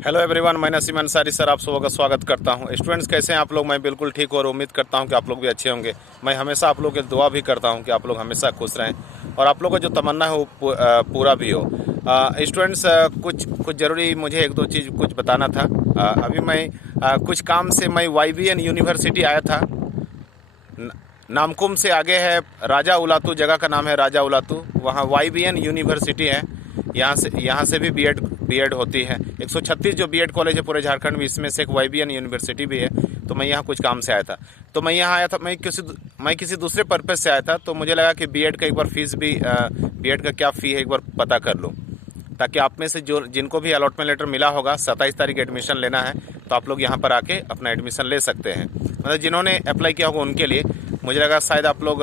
Hello everyone, मैं Naseem Ansari sir आप सबों का स्वागत करता हूं। स्टूडेंट्स कैसे हैं आप लोग? मैं बिल्कुल ठीक और उम्मीद करता हूं कि आप लोग भी अच्छे होंगे। मैं हमेशा आप लोग की दुआ भी करता हूं कि आप लोग हमेशा खुश रहें और आप लोग का जो तमन्ना है वो पूरा भी हो। स्टूडेंट्स, कुछ कुछ ज़रूरी मुझे एक दो चीज़ कुछ बताना था। अभी मैं कुछ काम से मैं YBN यूनिवर्सिटी आया था। नामकुम से आगे है राजा उलातू, जगह का नाम है राजा उलातू। वहाँ YBN यूनिवर्सिटी है। यहाँ से भी बीएड होती है। 136 जो बीएड कॉलेज है पूरे झारखंड में, इसमें से एक YBN यूनिवर्सिटी भी है। तो मैं यहाँ कुछ काम से आया था। तो मैं यहाँ आया था, मैं किसी दूसरे पर्पज़ से आया था। तो मुझे लगा कि बीएड का एक बार फीस भी बीएड का क्या फ़ी है एक बार पता कर लूँ, ताकि आप में से जो जिनको भी अलॉटमेंट लेटर मिला होगा 27 तारीख एडमिशन लेना है तो आप लोग यहाँ पर आके अपना एडमिशन ले सकते हैं। मतलब जिन्होंने अप्लाई किया होगा उनके लिए। मुझे लगा शायद आप लोग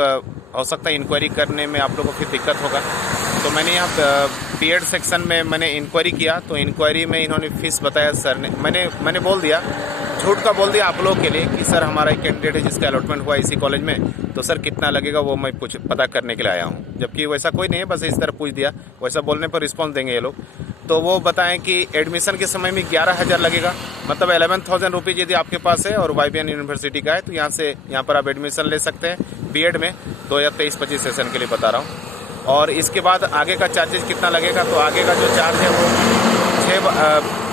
हो सकता है इंक्वायरी करने में आप लोगों को फिर दिक्कत होगा। तो मैंने यहाँ बीएड सेक्शन में मैंने इंक्वायरी किया। तो इंक्वायरी में इन्होंने फ़ीस बताया सर ने। मैंने बोल दिया, झूठ का बोल दिया आप लोगों के लिए कि सर हमारा एक कैंडिडेट है जिसका अलॉटमेंट हुआ इसी कॉलेज में, तो सर कितना लगेगा वो मैं पता करने के लिए आया हूँ। जबकि वैसा कोई नहीं है, बस इस तरह पूछ दिया। वैसा बोलने पर रिस्पॉन्स देंगे ये लोग। तो वो बताएं कि एडमिशन के समय में 11,000 लगेगा, मतलब 11,000 रुपीज़ यदि आपके पास है और YBN यूनिवर्सिटी का है तो यहाँ पर आप एडमिशन ले सकते हैं बीएड में 2023-25 सेशन के लिए बता रहा हूँ। और इसके बाद आगे का चार्जेस कितना लगेगा, तो आगे का जो चार्ज है वो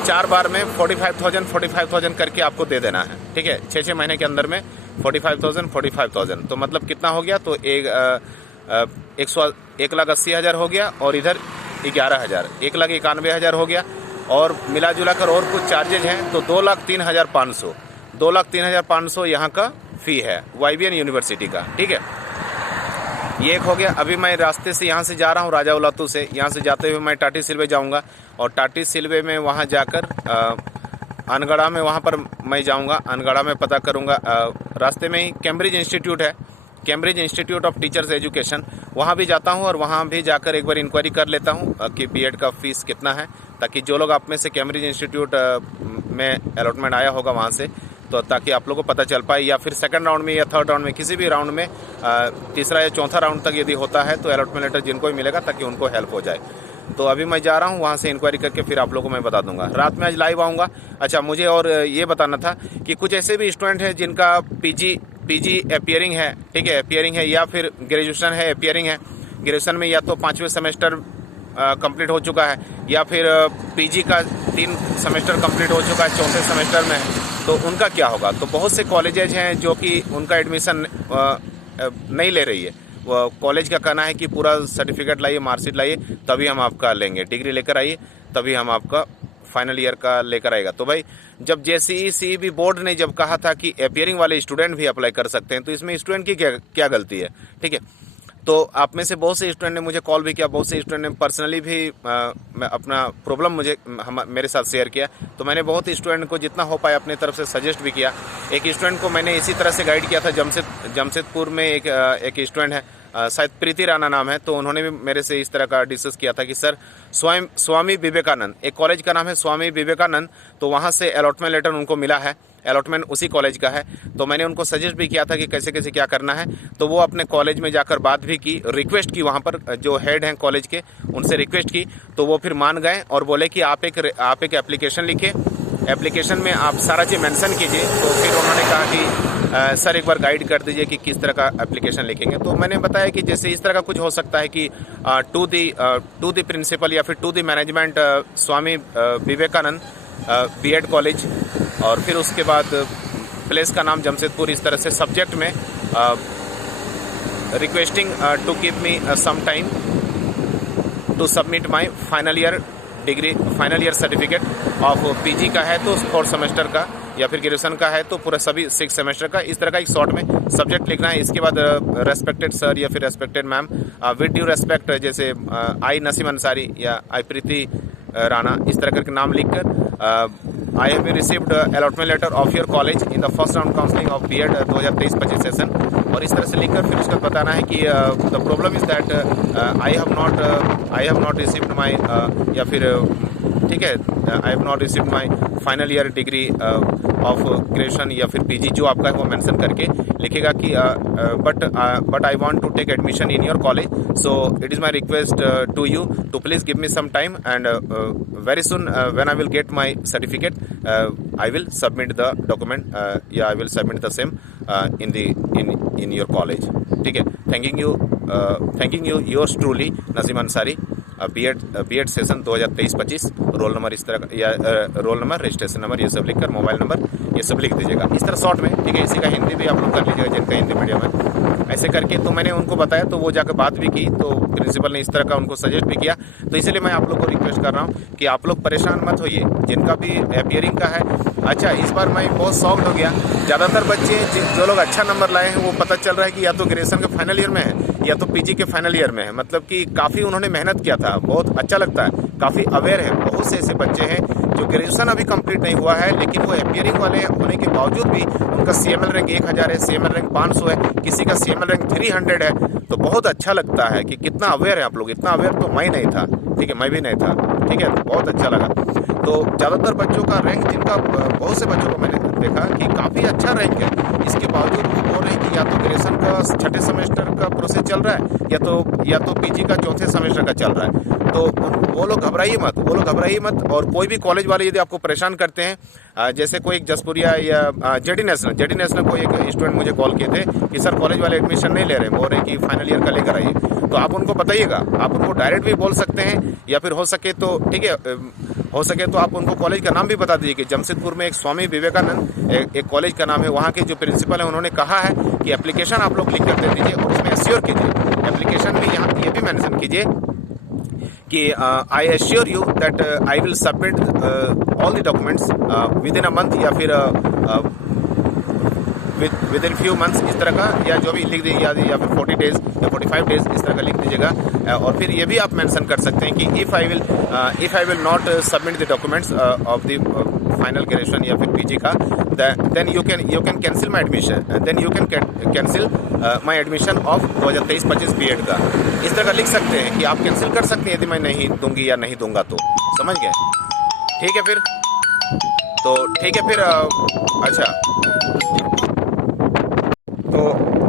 4 बार में 45,000 करके आपको दे देना है। ठीक है, 6 महीने के अंदर में 45,000। तो मतलब कितना हो गया, तो 1,80,000 हो गया और इधर 11,000, 1,91,000 हो गया। और मिला जुला कर और कुछ चार्जेज हैं तो 2,03,500 यहाँ का फ़ी है YBN यूनिवर्सिटी का। ठीक है, ये एक हो गया। अभी मैं रास्ते से यहाँ से जा रहा हूँ राजा उलातू से। यहाँ से जाते हुए मैं टाटी सिलवे जाऊँगा और टाटी सिलवे में वहाँ जाकर अनगढ़ा में वहाँ पर मैं जाऊँगा। अनगढ़ा में पता करूँगा। रास्ते में ही कैम्ब्रिज इंस्टीट्यूट है, Cambridge institute of teachers education, वहाँ भी जाता हूँ और वहाँ भी जाकर एक बार इंक्वायरी कर लेता हूँ कि बीएड का फ़ीस कितना है, ताकि जो लोग आप में से कैम्ब्रिज इंस्टीट्यूट में अलॉटमेंट आया होगा वहाँ से, तो ताकि आप लोगों को पता चल पाए। या फिर सेकंड राउंड में या थर्ड राउंड में, किसी भी राउंड में, तीसरा या चौथा राउंड तक यदि होता है तो अलॉटमेंट लेटर जिनको भी मिलेगा ताकि उनको हेल्प हो जाए। तो अभी मैं जा रहा हूँ वहाँ से इंक्वायरी करके फिर आप लोगों को मैं बता दूंगा। रात में आज लाइव आऊँगा। अच्छा, मुझे और ये बताना था कि कुछ ऐसे भी स्टूडेंट हैं जिनका पीजी अपियरिंग है। ठीक है, अपियरिंग है, या फिर ग्रेजुएशन है अपियरिंग है। ग्रेजुएशन में या तो 5वें सेमेस्टर कंप्लीट हो चुका है या फिर पीजी का 3 सेमेस्टर कंप्लीट हो चुका है, 4थे सेमेस्टर में है, तो उनका क्या होगा। तो बहुत से कॉलेजेज हैं जो कि उनका एडमिशन नहीं ले रही है। वो कॉलेज का कहना है कि पूरा सर्टिफिकेट लाइए, मार्कशीट लाइए, तभी हम आपका लेंगे, डिग्री लेकर आइए तभी हम आपका फाइनल ईयर का लेकर आएगा। तो भाई, जब JCE बोर्ड ने जब कहा था कि अपियरिंग वाले स्टूडेंट भी अप्लाई कर सकते हैं, तो इसमें स्टूडेंट की क्या गलती है। ठीक है, तो आप में से बहुत से स्टूडेंट ने मुझे कॉल भी किया, बहुत से स्टूडेंट ने पर्सनली भी अपना प्रॉब्लम मेरे साथ शेयर किया। तो मैंने बहुत स्टूडेंट को जितना हो पाया अपनी तरफ से सजेस्ट भी किया। एक स्टूडेंट को मैंने इसी तरह से गाइड किया था। जमशेदपुर में एक स्टूडेंट है, शायद प्रीति राणा नाम है। तो उन्होंने भी मेरे से इस तरह का डिस्कस किया था कि सर स्वामी विवेकानंद, एक कॉलेज का नाम है स्वामी विवेकानंद, तो वहाँ से अलॉटमेंट लेटर उनको मिला है, अलॉटमेंट उसी कॉलेज का है। तो मैंने उनको सजेस्ट भी किया था कि कैसे कैसे क्या करना है। तो वो अपने कॉलेज में जाकर बात भी की, रिक्वेस्ट की, वहाँ पर जो हेड हैं कॉलेज के उनसे रिक्वेस्ट की। तो वो फिर मान गए और बोले कि आप एक एप्लीकेशन लिखिए, एप्लीकेशन में आप सारा चीज़ मेंशन कीजिए। तो फिर उन्होंने कहा कि सर एक बार गाइड कर दीजिए कि किस तरह का एप्लीकेशन लिखेंगे। तो मैंने बताया कि जैसे इस तरह का कुछ हो सकता है कि टू दी प्रिंसिपल या फिर to the management Swami Vivekananda BEd college, और फिर उसके बाद प्लेस का नाम जमशेदपुर, इस तरह से सब्जेक्ट में requesting to give me some time to submit my final year certificate of PG का है तो 4 सेमेस्टर का, या फिर ग्रेजुएशन का है तो पूरा सभी 6 सेमेस्टर का। इस तरह का एक शॉर्ट में सब्जेक्ट लिखना है। इसके बाद रेस्पेक्टेड सर या फिर respected ma'am, with due respect, जैसे आई नसीम अंसारी या आई प्रीति राणा, इस तरह करके नाम लिखकर I have received allotment letter of your college in the first round counseling of B.Ed 2023-25 session, और इस तरह से लिखकर फिर उसका बताना है कि the problem is that I have not received my, या फिर ठीक है, I have not received my final year degree of graduation या फिर पीजी जो आपका है वो मेंशन करके लिखेगा कि but I want to take admission in your college, so it is my request to you to please give me some time and very soon when I will get my certificate I will submit the document, I will submit the same in your college. ठीक है, thanking you yours truly Naseem Ansari, BEd session 2023-25, roll number इस तरह या roll number, registration number ये सब लिखकर, mobile number ये सब लिख दीजिएगा इस तरह शॉर्ट में। ठीक है, इसी का हिंदी भी आप लोग कर लीजिएगा जिनका हिंदी मीडियम है। ऐसे करके तो मैंने उनको बताया, तो वो जाकर बात भी की, तो प्रिंसिपल ने इस तरह का उनको सजेस्ट भी किया। तो इसलिए मैं आप लोग को रिक्वेस्ट कर रहा हूँ कि आप लोग परेशान मत होइए, जिनका भी अपियरिंग का है। अच्छा, इस बार मैं बहुत सॉफ्ट हो गया, ज़्यादातर बच्चे जो लोग अच्छा नंबर लाए हैं वो पता चल रहा है कि या तो ग्रेजुएशन के फाइनल ईयर में है या तो पीजी के फाइनल ईयर में है। मतलब कि काफ़ी उन्होंने मेहनत किया था, बहुत अच्छा लगता है, काफ़ी अवेयर है। बहुत से ऐसे बच्चे हैं जो ग्रेजुएशन अभी कंप्लीट नहीं हुआ है, लेकिन वो अपियरिंग वाले होने के बावजूद भी उनका CML रैंक 1000 है, CML रैंक 500 है, किसी का CML रैंक 300 है। तो बहुत अच्छा लगता है कि कितना अवेयर है आप लोग। इतना अवेयर तो मैं नहीं था, ठीक है, मैं भी नहीं था। ठीक है, तो बहुत अच्छा लगा। तो ज़्यादातर बच्चों का रैंक, जिनका बहुत से बच्चों को मैंने देखा कि काफ़ी अच्छा रैंक है, इसके बावजूद वो बोल रहे हैं कि या तो ग्रेजुएशन का 6ठे सेमेस्टर का प्रोसेस चल रहा है या तो पीजी का 4थे सेमेस्टर का चल रहा है। तो वो लोग घबराइए मत। और कोई भी कॉलेज वाले यदि आपको परेशान करते हैं, जैसे कोई एक जसपुरिया या जेडी नेशनल को एक स्टूडेंट मुझे कॉल किए थे कि सर कॉलेज वाले एडमिशन नहीं ले रहे, बोल रहे कि फाइनल ईयर का लेकर आइए। तो आप उनको बताइएगा, आप उनको डायरेक्ट भी बोल सकते हैं, या फिर हो सके तो ठीक है, हो सके तो आप उनको कॉलेज का नाम भी बता दीजिए कि जमशेदपुर में एक स्वामी विवेकानंद एक कॉलेज का नाम है। वहाँ के जो प्रिंसिपल है उन्होंने कहा है कि एप्लीकेशन आप लोग लिख कर दे दीजिए और उसमें एश्योर कीजिए, एप्लीकेशन में यहाँ ये भी मेंशन कीजिए कि I assure you that I will submit all the documents with in a month, या फिर विद इन फ्यू मंथ्स, इस तरह का, या जो भी लिख दीजिए, या फिर 40 डेज या 45 डेज इस तरह का लिख दीजिएगा। और फिर ये भी आप मेंशन कर सकते हैं कि if I will not submit the documents of the final graduation या फिर पीजी का, then you can cancel my admission, then you can cancel my admission of 2023-25 BEd का। इस तरह का लिख सकते हैं कि आप कैंसिल कर सकते हैं यदि मैं नहीं दूंगी या नहीं दूंगा तो। समझ गए? ठीक है फिर, तो ठीक है फिर। अच्छा,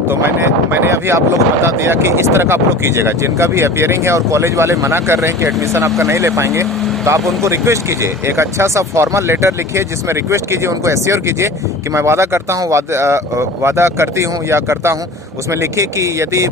तो मैंने अभी आप लोगों को बता दिया कि इस तरह का आप लोग कीजिएगा। जिनका भी अपियरिंग है और कॉलेज वाले मना कर रहे हैं कि एडमिशन आपका नहीं ले पाएंगे, तो आप उनको रिक्वेस्ट कीजिए, एक अच्छा सा फॉर्मल लेटर लिखिए जिसमें रिक्वेस्ट कीजिए, उनको एश्योर कीजिए कि मैं वादा करता हूँ, वादा करती हूँ या करता हूँ। उसमें लिखिए कि यदि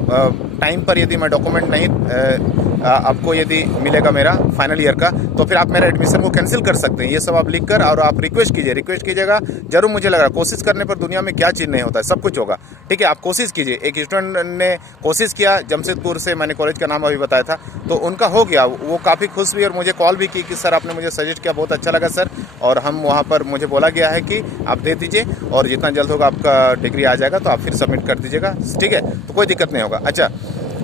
टाइम पर यदि मैं डॉक्यूमेंट नहीं आपको यदि मिलेगा मेरा फाइनल ईयर का, तो फिर आप मेरा एडमिशन को कैंसिल कर सकते हैं। ये सब आप लिखकर और आप रिक्वेस्ट कीजिएगा। जरूर, मुझे लग रहा है कोशिश करने पर दुनिया में क्या चीज़ नहीं होता है, सब कुछ होगा। ठीक है, आप कोशिश कीजिए। एक स्टूडेंट ने कोशिश किया जमशेदपुर से, मैंने कॉलेज का नाम अभी बताया था, तो उनका हो गया, वो काफ़ी खुश हुई और मुझे कॉल भी की कि सर आपने मुझे सजेस्ट किया, बहुत अच्छा लगा सर, और हम वहाँ पर मुझे बोला गया है कि आप दे दीजिए और जितना जल्द होगा आपका डिग्री आ जाएगा तो आप फिर सबमिट कर दीजिएगा। ठीक है, तो कोई दिक्कत नहीं होगा। अच्छा,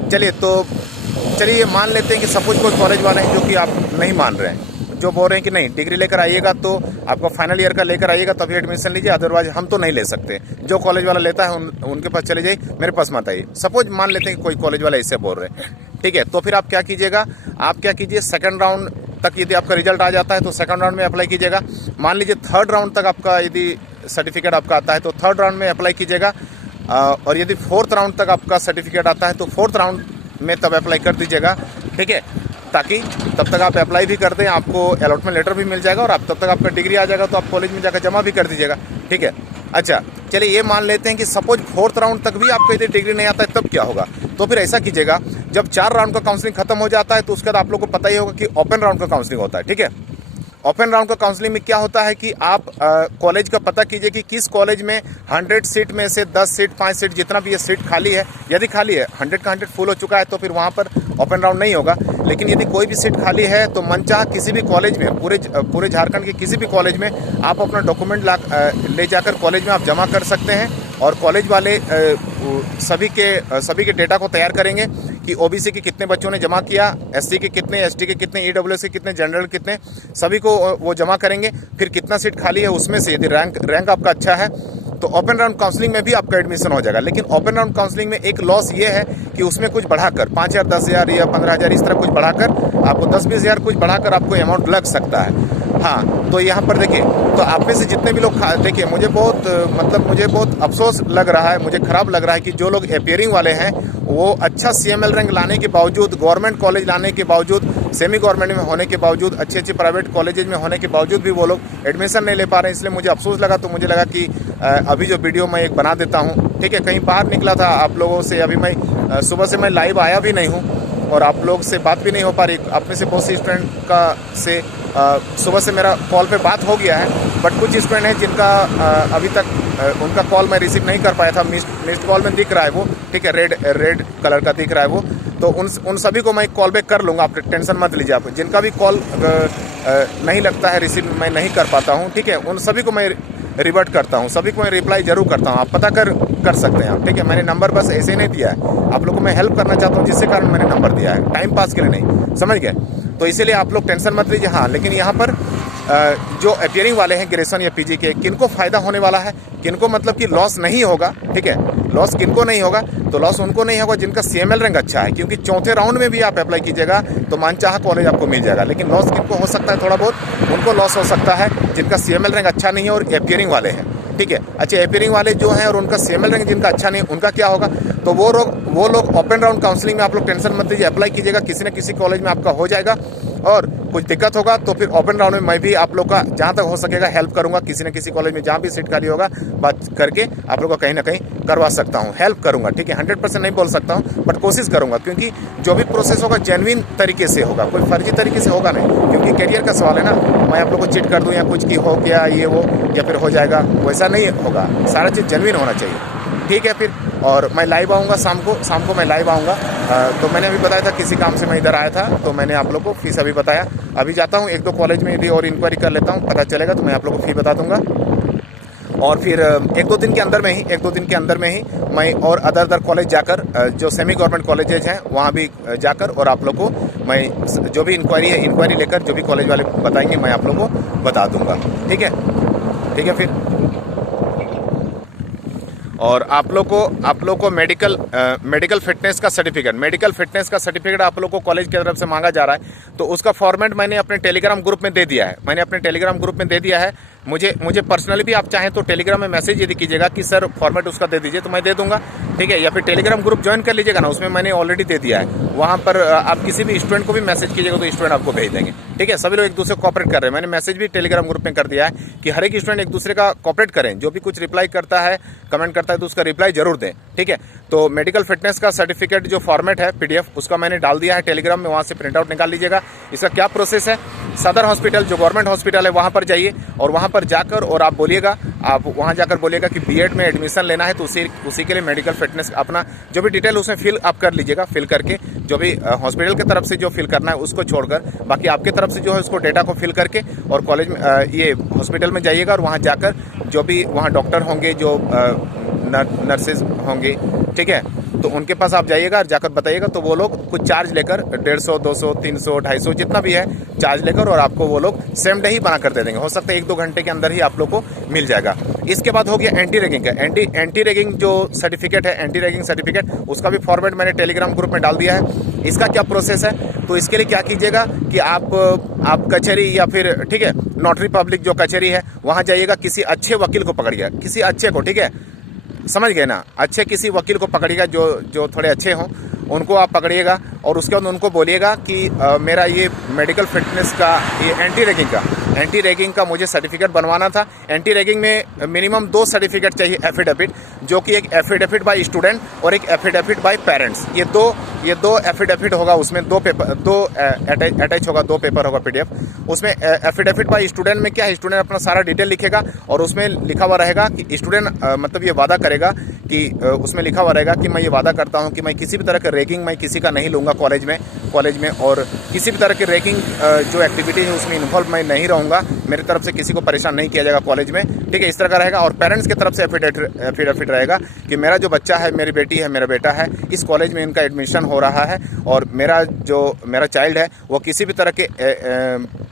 चलिए ये मान लेते हैं कि सपोज कोई कॉलेज वाले हैं जो कि आप नहीं मान रहे हैं, जो बोल रहे हैं कि नहीं डिग्री लेकर आइएगा तो आपका फाइनल ईयर का लेकर आइएगा तभी एडमिशन लीजिए, अदरवाइज हम तो नहीं ले सकते। जो कॉलेज वाला लेता है उनके पास चले जाइए, मेरे पास मत आइए। सपोज मान लेते हैं कि कोई कॉलेज वाला ऐसे बोल रहे हैं, ठीक है, तो फिर आप क्या कीजिएगा, सेकंड राउंड तक यदि आपका रिजल्ट आ जाता है तो सेकंड राउंड में अप्लाई कीजिएगा। मान लीजिए थर्ड राउंड तक आपका यदि सर्टिफिकेट आपका आता है तो थर्ड राउंड में अप्लाई कीजिएगा, और यदि फोर्थ राउंड तक आपका सर्टिफिकेट आता है तो फोर्थ राउंड में तब अप्लाई कर दीजिएगा। ठीक है, ताकि तब तक आप अप्लाई भी कर दें, आपको अलॉटमेंट लेटर भी मिल जाएगा और तब तक आपका डिग्री आ जाएगा तो आप कॉलेज में जाकर जमा भी कर दीजिएगा। ठीक है, अच्छा चलिए ये मान लेते हैं कि सपोज फोर्थ राउंड तक भी आपको यदि डिग्री नहीं आता है तब क्या होगा। तो फिर ऐसा कीजिएगा, जब 4 राउंड का काउंसलिंग खत्म हो जाता है तो उसके बाद आप लोग को पता ही होगा कि ओपन राउंड का काउंसलिंग होता है। ठीक है, ओपन राउंड का काउंसलिंग में क्या होता है कि आप कॉलेज का पता कीजिए कि किस कॉलेज में 100 सीट में से 10 सीट 5 सीट जितना भी ये सीट खाली है, यदि खाली है 100 का 100 फुल हो चुका है तो फिर वहाँ पर ओपन राउंड नहीं होगा। लेकिन यदि कोई भी सीट खाली है तो मनचाह किसी भी कॉलेज में, पूरे झारखंड के किसी भी कॉलेज में आप अपना डॉक्यूमेंट ले जाकर कॉलेज में आप जमा कर सकते हैं और कॉलेज वाले सभी के डेटा को तैयार करेंगे कि ओबीसी के कितने बच्चों ने जमा किया, एससी के कितने, एसटी के कितने, ईडब्ल्यूएस के कितने, जनरल कितने, सभी को वो जमा करेंगे। फिर कितना सीट खाली है उसमें से यदि रैंक आपका अच्छा है तो ओपन राउंड काउंसलिंग में भी आपका एडमिशन हो जाएगा। लेकिन ओपन राउंड काउंसलिंग में एक लॉस ये है कि उसमें कुछ बढ़ाकर 5,000, 10,000 या 15,000 इस तरह कुछ बढ़ाकर आपको 10-20 हज़ार कुछ बढ़ाकर आपको अमाउंट लग सकता है। हाँ, तो यहाँ पर देखिए, तो आप में से जितने भी लोग देखिए, मुझे बहुत अफसोस लग रहा है, मुझे ख़राब लग रहा है कि जो लोग अपीयरिंग वाले हैं वो अच्छा CML रैंक लाने के बावजूद, गवर्नमेंट कॉलेज लाने के बावजूद, सेमी गवर्नमेंट में होने के बावजूद, अच्छे अच्छे प्राइवेट कॉलेजेज में होने के बावजूद भी वो लोग एडमिशन नहीं ले पा रहे हैं। इसलिए मुझे अफसोस लगा, तो मुझे लगा कि अभी जो वीडियो मैं एक बना देता हूँ, ठीक है। कहीं बाहर निकला था आप लोगों से, अभी मैं सुबह से मैं लाइव आया भी नहीं हूँ और आप लोग से बात भी नहीं हो पा रही। आप में से बहुत से स्टूडेंट का से सुबह से मेरा कॉल पे बात हो गया है, बट कुछ स्टूडेंट हैं जिनका अभी तक उनका कॉल मैं रिसीव नहीं कर पाया था। मिस्ड कॉल में दिख रहा है वो, ठीक है, रेड कलर का दिख रहा है वो। तो उन सभी को मैं कॉल बैक कर लूँगा, आप टेंशन मत लीजिए। आप जिनका भी कॉल नहीं लगता है रिसीव, मैं नहीं कर पाता हूँ, ठीक है, उन सभी को मैं रिवर्ट करता हूँ, सभी को मैं रिप्लाई जरूर करता हूँ। आप पता कर सकते हैं आप, ठीक है। मैंने नंबर बस ऐसे ही नहीं दिया है, आप लोग को मैं हेल्प करना चाहता हूँ, जिससे कारण मैंने नंबर दिया है, टाइम पास के लिए नहीं, समझ गए। तो इसीलिए आप लोग टेंशन मत लीजिए। हाँ, लेकिन यहाँ पर जो अपीयरिंग वाले हैं ग्रेजुएशन या PG के, किनको फ़ायदा होने वाला है, किनको मतलब कि लॉस नहीं होगा, ठीक है। लॉस किनको नहीं होगा, तो लॉस उनको नहीं होगा जिनका CML रैंक अच्छा है, क्योंकि चौथे राउंड में भी आप अप्लाई कीजिएगा तो मनचाहा कॉलेज आपको मिल जाएगा। लेकिन लॉस किनको हो सकता है, थोड़ा बहुत उनको लॉस हो सकता है जिनका CML रैंक अच्छा नहीं है और अपीयरिंग वाले हैं, ठीक है। अच्छा, अपीयरिंग वाले जो हैं और उनका CML रैंक जिनका अच्छा नहीं, उनका क्या होगा, तो वो लोग ओपन राउंड काउंसलिंग में आप लोग टेंशन मत लीजिए, अप्लाई कीजिएगा, किसी न किसी कॉलेज में आपका हो जाएगा। और कुछ दिक्कत होगा तो फिर ओपन राउंड में मैं भी आप लोग का जहाँ तक हो सकेगा हेल्प करूंगा, किसी न किसी कॉलेज में जहाँ भी सीट खाली होगा बात करके आप लोग को कहीं ना कहीं करवा सकता हूँ, हेल्प करूंगा, ठीक है। 100% नहीं बोल सकता हूँ, बट कोशिश करूंगा, क्योंकि जो भी प्रोसेस होगा जेन्युइन तरीके से होगा, कोई फर्जी तरीके से होगा नहीं, क्योंकि करियर का सवाल है ना। मैं आप लोग को चीट कर दूँ या कुछ की हो गया ये वो या फिर हो जाएगा, वैसा नहीं होगा, सारा चीज़ जेन्युइन होना चाहिए, ठीक है। फिर और मैं लाइव आऊँगा शाम को मैं लाइव आऊँगा। तो मैंने अभी बताया था किसी काम से मैं इधर आया था, तो मैंने आप लोग को फीस अभी बताया। अभी जाता हूँ 1-2 कॉलेज में भी और इंक्वायरी कर लेता हूँ, पता चलेगा तो मैं आप लोग को फी बता दूंगा। और फिर 1-2 दिन के अंदर में ही मैं और अदर कॉलेज जाकर, जो सेमी गवर्नमेंट कॉलेजेज हैं वहाँ भी जाकर, और आप लोग को मैं जो भी इंक्वायरी लेकर जो भी कॉलेज वाले बताएंगे मैं आप लोग को बता दूंगा, ठीक है। फिर और आप लोग को मेडिकल फिटनेस का सर्टिफिकेट आप लोग को कॉलेज की तरफ से मांगा जा रहा है। तो उसका फॉर्मेट मैंने अपने टेलीग्राम ग्रुप में दे दिया है। मुझे पर्सनली भी आप चाहें तो टेलीग्राम में मैसेज यदि कीजिएगा कि सर फॉर्मेट उसका दे दीजिए, तो मैं दे दूंगा, ठीक है। या फिर टेलीग्राम ग्रुप ज्वाइन कर लीजिएगा ना, उसमें मैंने ऑलरेडी दे दिया है। वहाँ पर आप किसी भी स्टूडेंट को भी मैसेज कीजिएगा तो स्टूडेंट आपको भेज देंगे, ठीक है। सभी लोग एक दूसरे को कॉपरेट कर रहे हैं। मैंने मैसेज भी टेलीग्राम ग्रुप में कर दिया है कि हर एक स्टूडेंट एक दूसरे का कॉपरेट करें, जो भी कुछ रिप्लाई करता है, कमेंट करता है तो उसका रिप्लाई जरूर दें, ठीक है। तो मेडिकल फिटनेस का सर्टिफिकेट जो फॉर्मेट है PDF, उसका मैंने डाल दिया है टेलीग्राम में, वहाँ से प्रिंट आउट निकाल लीजिएगा। इसका क्या प्रोसेस है, सदर हॉस्पिटल जो गवर्नमेंट हॉस्पिटल है वहाँ पर जाइए, और वहाँ पर जाकर और आप वहाँ जाकर बोलिएगा कि B.Ed में एडमिशन लेना है, तो उसी के लिए मेडिकल फिटनेस अपना जो भी डिटेल उसमें फिल आप कर लीजिएगा। फिल करके जो भी हॉस्पिटल की तरफ से जो फिल करना है उसको छोड़कर बाकी आपके तरफ से जो है उसको डेटा को फिल करके और कॉलेज में ये हॉस्पिटल में जाइएगा, और वहाँ जाकर जो भी वहाँ डॉक्टर होंगे, जो नर्सेज होंगे, ठीक है, तो उनके पास आप जाइएगा और जाकर बताइएगा, तो वो लोग कुछ चार्ज लेकर 150, 200, 300, 250 जितना भी है चार्ज लेकर, और आपको वो लोग सेम डे ही बना कर दे देंगे। हो सकता है 1-2 घंटे के अंदर ही आप लोग को मिल जाएगा। इसके बाद हो गया एंटी रैगिंग का। एंटी रैगिंग जो सर्टिफिकेट है, एंटी रैगिंग सर्टिफिकेट, उसका भी फॉर्मेट मैंने टेलीग्राम ग्रुप में डाल दिया है। इसका क्या प्रोसेस है, तो इसके लिए क्या कीजिएगा कि आप कचहरी या फिर, ठीक है, नोटरी पब्लिक जो कचहरी है वहाँ जाइएगा, किसी अच्छे वकील को पकड़िएगा, किसी अच्छे को, ठीक है, समझ गए ना, अच्छे किसी वकील को पकड़िएगा जो थोड़े अच्छे हों, उनको आप पकड़िएगा, और उसके बाद उनको बोलिएगा कि मेरा ये मेडिकल फिटनेस का, ये एंटी रैगिंग का मुझे सर्टिफिकेट बनवाना था। एंटी रैगिंग में मिनिमम 2 सर्टिफिकेट चाहिए एफिडेविट, जो कि एक एफिडेविट बाय स्टूडेंट और एक एफिडेविट बाय पेरेंट्स। ये दो एफिडेविट होगा, उसमें 2 अटैच होगा, 2 पेपर होगा PDF। उसमें एफिडेविट बाय स्टूडेंट में क्या है, स्टूडेंट अपना सारा डिटेल लिखेगा, और उसमें लिखा हुआ रहेगा कि स्टूडेंट मतलब ये वादा करेगा कि उसमें लिखा हुआ रहेगा कि मैं ये वादा करता हूँ कि मैं किसी भी तरह का रैगिंग मैं किसी का नहीं लूँगा कॉलेज में, और किसी भी तरह की रैगिंग जो एक्टिविटी है उसमें इन्वॉल्व मैं नहीं रहूँगा, मेरी तरफ से किसी को परेशान नहीं किया जाएगा कॉलेज में, ठीक है, इस तरह का रहेगा। और पेरेंट्स की तरफ से एफिडेविट रहेगा कि मेरा जो बच्चा है, मेरी बेटी है, मेरा बेटा है, इस कॉलेज में इनका एडमिशन हो रहा है, और मेरा चाइल्ड है वो किसी भी तरह के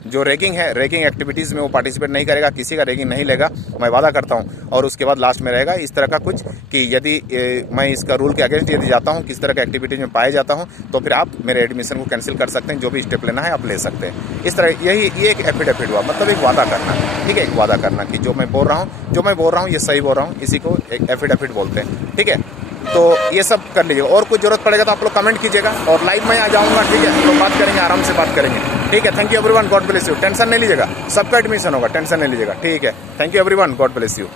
जो रैगिंग एक्टिविटीज़ में वो पार्टिसिपेट नहीं करेगा, किसी का रैगिंग नहीं लेगा, मैं वादा करता हूँ। और उसके बाद लास्ट में रहेगा इस तरह का कुछ कि यदि मैं इसका रूल के अगेंस्ट यदि जाता हूँ, किस तरह के एक्टिविटीज़ में पाया जाता हूँ, तो फिर आप मेरे एडमिशन को कैंसिल कर सकते हैं, जो भी स्टेप लेना है आप ले सकते हैं। इस तरह ये एक एफिडेविट हुआ। हुआ, मतलब एक वादा करना, ठीक है, एक वादा करना कि जो मैं बोल रहा हूँ ये सही बोल रहा हूँ, इसी को एक एफिडेविट बोलते हैं, ठीक है। तो ये सब कर लीजिएगा, और कुछ जरूरत पड़ेगा तो आप लोग कमेंट कीजिएगा, और लाइव में आ जाऊँगा, ठीक है, तो बात करेंगे, आराम से बात करेंगे, ठीक है। Thank you everyone, God bless you. Tension नहीं लीजिएगा, सबका एडमिशन होगा, टेंशन नहीं लीजिएगा, ठीक है। Thank you everyone, God bless you.